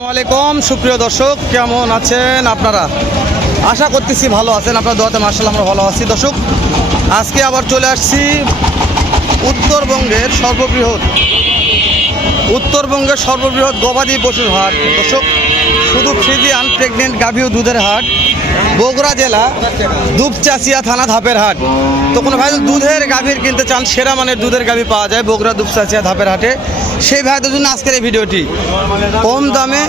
আসসালামাইকুম সুপ্রিয় দর্শক, কেমন আছেন আপনারা? আশা করতেছি ভালো আছেন। আপনার দোয়াতে মাশাআল্লাহ আমরা ভালো আছি। দর্শক, আজকে আবার চলে আসছি উত্তরবঙ্গের সর্ববৃহৎ গবাদি পশুর হাট। দর্শক, শুধু ফ্রিজিয়ান প্রেগনেন্ট গাভী ও দুধের হাট, বগুড়া জেলা দুপচাচিয়া থানা ধাপের হাট। তো কোনো ভাই দুধের গাভীর কিনতে চান, সেরা মানের দুধের গাভী পাওয়া যায় বগুড়া দুপচাচিয়া ধাপের হাটে। সেই ভাইদের জন্য আজকের এই ভিডিওটি, কম দামে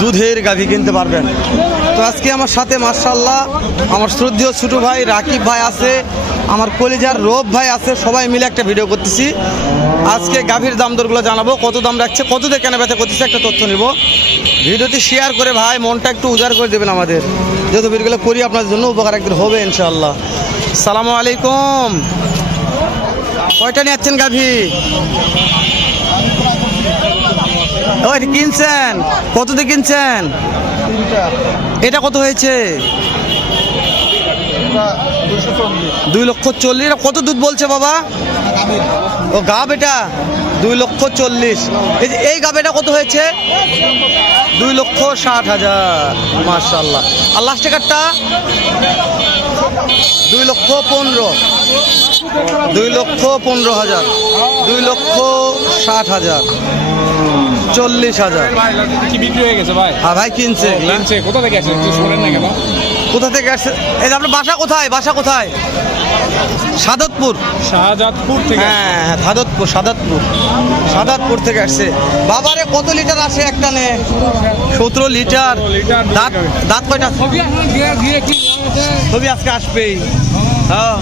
দুধের গাভী কিনতে পারবেন। তো আজকে আমার সাথে মাশাআল্লাহ আমার শ্রদ্ধেয় ছোটো ভাই রাকিব ভাই আছে, আমার কলিজার রব ভাই আছে, সবাই মিলে একটা ভিডিও করতেছি। আজকে গাভীর দাম দরগুলো জানাবো, কত দাম রাখছে, কত দিয়ে কেনা বেচা করতেছে, একটা তথ্য নিব। ভিডিওটি শেয়ার করে ভাই মনটা একটু উজাড় করে দেবেন আমাদের, যেহেতু ভিডিওগুলো করি আপনাদের জন্য উপকার একদিন হবে ইনশাআল্লাহ। সালামু আলাইকুম। কয়টা নিয়ে যাচ্ছেন গাভী? ওই কিনছেন, কত দিয়ে কিনছেন? এটা কত হয়েছে? 2,40,000। কত দুধ বলছে বাবা? ও গাব, এটা 2,40,000। এই গাব এটা কত হয়েছে? 2,60,000। মাশাআল্লাহ। আর লাস্ট টাকারটা 2,15,000। 2,15,000। 2,60,000। 40,000 কি বিক্রি হয়ে গেছে ভাই? হ্যাঁ ভাই, কিনছে। কোথা থেকে আসছে একটু শোনেন না কেন? কোথা থেকে আসছে? এই আপনার বাসা কোথায়? সাদতপুর। শাহজাদপুর থেকে? হ্যাঁ, সাদতপুর থেকে আসছে। বাবারে কত লিটার আসে একটা নে? 17 লিটার। দাঁত কয়টা? ছবি আজকে আসবেই। হ্যাঁ,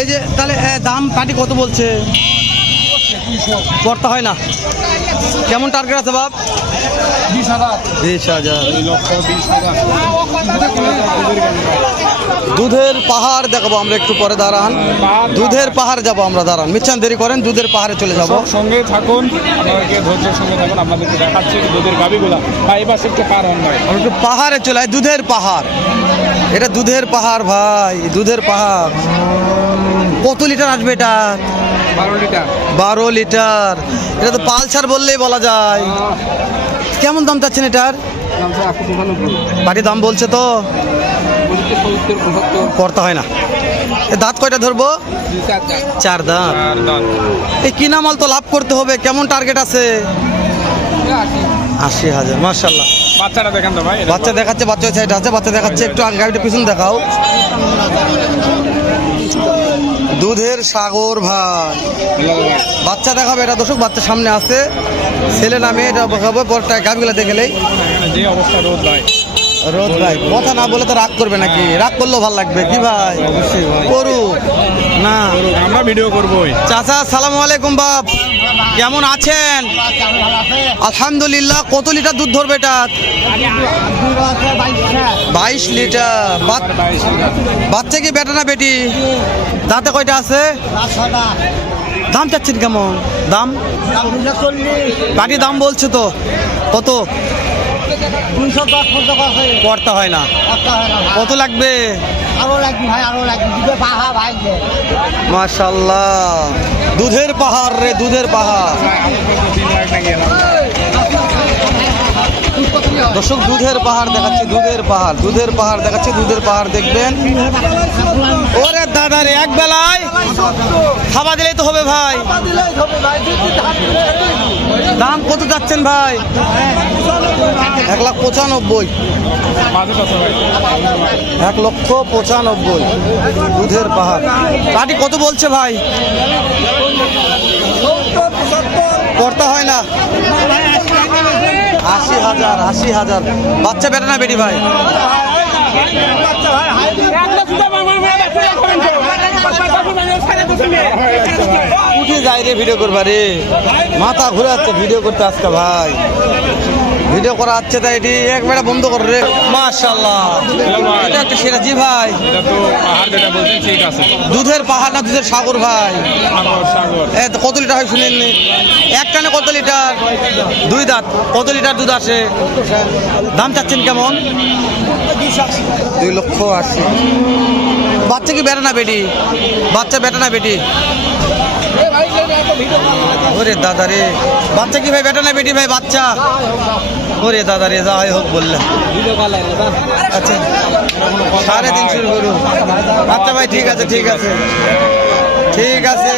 এই যে তাহলে দাম পাটি কত বলছে? পড়তে হয় না। কেমন টার্গেট আছে বাপ? 20,000। দুধের পাহাড় দেখাবো আমরা একটু পরে, দাঁড়ান। দুধের পাহাড় যাবো আমরা, দাঁড়ান, মিচ্ছান দেরি করেন, দুধের পাহাড়ে চলে যাবো। সঙ্গে থাকুন, আপনাদেরকে ধৈর্যের সঙ্গে থাকুন, আপনাদেরকে দেখাচ্ছি দুধের গাভীগুলা। ভাই এবার একটু পার হন ভাই, আমরা একটু পাহাড়ে চলে যাই। দুধের পাহাড়, এটা দুধের পাহাড় ভাই, দুধের পাহাড়। কত লিটার আসবে এটা? 12 লিটার। এটা তো পালসার বললেই বলা যায়। কেমন দাম চাচ্ছেন এটার? পাটির দাম বলছে তো, করতে হয় না। দাঁত কয়টা ধরবো? 4 দাঁত। এই কিনা মাল তো লাভ করতে হবে। কেমন টার্গেট আছে? 80,000। মাশাআল্লাহ। বাচ্চাটা দেখেন তো ভাই। বাচ্চা দেখাচ্ছে, বাচ্চা সাইড আছে, বাচ্চা দেখাচ্ছে। একটু আগে গাড়িটা পিছন দেখাও। দুধের সাগর ভাই, বাচ্চা দেখাবে এটা। দর্শক, বাচ্চা সামনে আছে, ছেলে নামে এটা দেখাবো। পরটা গাভীগুলো দেখলেই যে অবস্থা রোদ ভাই, কথা না বলে তো রাগ করবে নাকি? রাগ করলেও ভালো লাগবে কি ভাই? অবশ্যই করুক না, আমরা ভিডিও করবোই। চাচা সালামু আলাইকুম বাপ, কেমন আছেন? আলহামদুলিল্লাহ। কত লিটার দুধ ধরবে এটা? 22 লিটার। বাচ্চা কি বেটা না বেটি? দাঁতে কয়টা আছে? দাম চাচ্ছেন কেমন? দাম পাটি দাম বলছে তো, কত? 210 করতে হয় না। কত লাগবে? মাশাআল্লাহ, দুধের পাহাড় রে, দুধের পাহাড়। দর্শক, দুধের পাহাড় দেখাচ্ছি, দুধের পাহাড় দেখাচ্ছি, দুধের পাহাড় দেখবেন। ওরে দাদা রে, এক বেলায় খাওয়া দিলেই তো হবে ভাই। দাম কত যাচ্ছেন ভাই? 1,95,000। 1,95,000 দুধের পাহাড়। পাটি কত বলছে ভাই? করতে হয় না। 80,000। বাচ্চা বেটা না বেটি ভাই? উঠে যাই রে, ভিডিও করবা রে, মাথা ঘুরে যাচ্ছে ভিডিও করতে আজকে ভাই। ভিডিও করা হচ্ছে তাই এটি একবারে বন্ধ কর রে। মাশাআল্লাহ, এটা একটা সেরা। জি ভাই, এটা তো পাহাড় যেটা বলছেন ঠিক আছে। দুধের পাহাড় না দুধের সাগর ভাই? সাগর। কত লিটার হয় শুনেননি? এক টানে কত লিটার? 2 দাঁত। কত লিটার দুধ আসে? দাম চাচ্ছেন কেমন? 2,80,000। বাচ্চা কি বেটা না বেটি? বাচ্চা বেটা না বেটি? ওরে দাদা রে, বাচ্চা কি ভাই বেটা না বেটি ভাই? বাচ্চা। ওরে দাদা রে, যা হয় হোক বললেন। আচ্ছা 350 গরু। আচ্ছা ভাই ঠিক আছে ঠিক আছে ঠিক আছে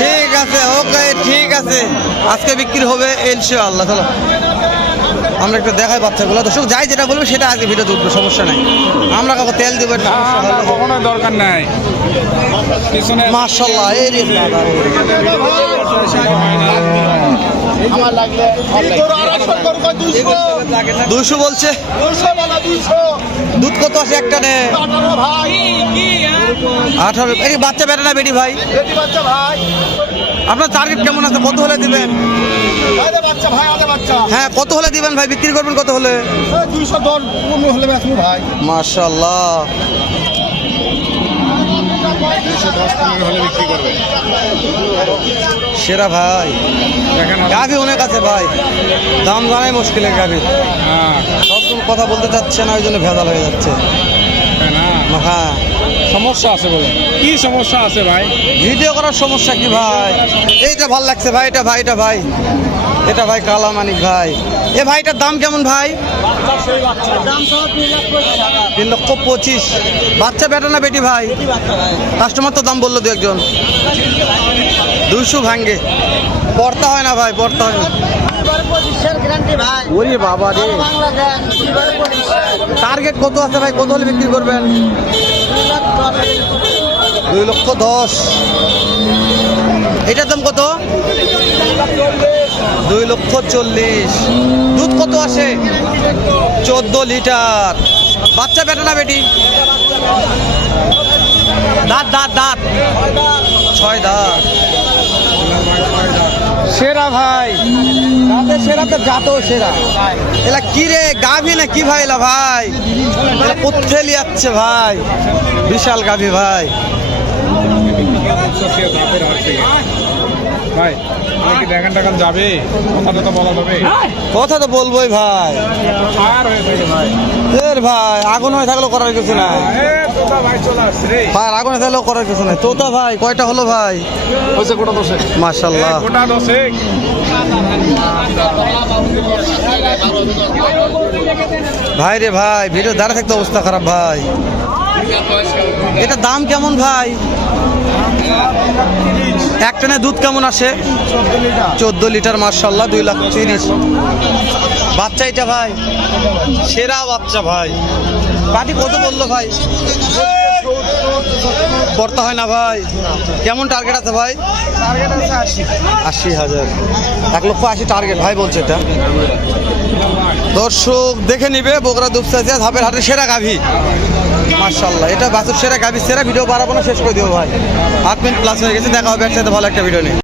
ঠিক আছে, ওকে ঠিক আছে, আজকে বিক্রি হবে ইনশাআল্লাহ। চলো আমরা একটু দেখাই বাচ্চাগুলো। দর্শক যাই যেটা বলবো সেটা আজকে ভিডিও তুলবো, সমস্যা নাই। আমরা কাউকে তেল দেবো না, কখনো দরকার নাই। পিছনে মাশাআল্লাহ। এই রে দাদা রে, আমার লাগলে 200 বলছে। 200 বলা 200 দুধ কত আছে একটা নে? 18 ভাই 18। এই বাচ্চা বেটা না বেটি ভাই? বেটি বাচ্চা ভাই, আপনার টার্গেট কেমন আছে? কত হলে দিবেন? আরে বাচ্চা ভাই, আরে বাচ্চা হ্যাঁ কত হলে দিবেন ভাই? বিক্রি করবেন কত হলে? 210 পূর্ণ হলে বেচবো ভাই। মাশাআল্লাহ। 210 হলে বিক্রি করবে। সেরা ভাই, দেখেন গাভি অনেক আছে ভাই, দাম জানাই মুশকিলের গাভি। হ্যাঁ সব কথা বলতে চাচ্ছে না, ওই জন্য ভেজাল হয়ে যাচ্ছে। তাই না? হ্যাঁ সমস্যা আছে বলে। কি সমস্যা আছে ভাই? ভিডিও করার সমস্যা কি ভাই? এইটা ভাল লাগছে ভাই, এটা ভাই, এটা ভাই, এটা ভাই কালা মানিক ভাই। এ ভাইটার দাম কেমন ভাই? 3,25,000। বাচ্চা বেটা না বেটি ভাই? কাস্টমার তো দাম বললো দু একজন। 200 ভাঙ্গে, পড়তা হয় না ভাই, পড়তা হয় না। ওরে বাবা রে, টার্গেট কত আছে ভাই? কত হলে বিক্রি করবেন? 2,10,000। এটার দাম কত? 2,40,000। দুধ কত আসে? 14 লিটার। বাচ্চা বেটা না বেটি? দাঁত দাঁত দাঁত 6 দাঁত। সেরা ভাই, দাঁতে সেরা তো জাতও সেরা। এলা কি রে, গাভী না কি ভাই? এলা ভাই এলা কোথায় লিয়াচ্ছে ভাই? বিশাল গাভী ভাই। ভাই আপনি কি দেখান টাকান যাবে? কথাটা তো বলা যাবে। কথা তো বলবোই ভাই। আর হয়ে থাকে ভাই। এর ভাই আগুন হয়ে থাকলেও করার কিছু নাই তোতা ভাই চলে আসছে রে। ভাই, আগুন হয়ে থাকলেও করার কিছু নাই। তোতা ভাই কয়টা হলো ভাই? হয়েছে গোটা 10। মাশাআল্লাহ। গোটা 10। ভাই রে ভাই, ভিডিও দাঁড়া থাকতে অবস্থা খারাপ ভাই। এটা দাম কেমন ভাই? এক টানে দুধ কেমন আসে? 14 লিটার। মাশাআল্লাহ, 2,30,000। বাচ্চা এটা ভাই সেরা বাচ্চা ভাই। পাটি কত বললো ভাই? পড়তে হয় না ভাই। কেমন টার্গেট আছে ভাই? 80,000। 1,80,000 টার্গেট ভাই বলছে। এটা দর্শক দেখে নিবে, বগুড়া দুপচাচিয়া ধাপের হাটের সেরা গাভী। মাশাআল্লাহ, এটা বাছুর সেরা গাভী সেরা। ভিডিও বাড়াবো না, শেষ করে দেবো ভাই। 8 মিনিট প্লাস হয়ে গেছে। দেখা হবে একসাথে ভালো একটা ভিডিও নিয়ে।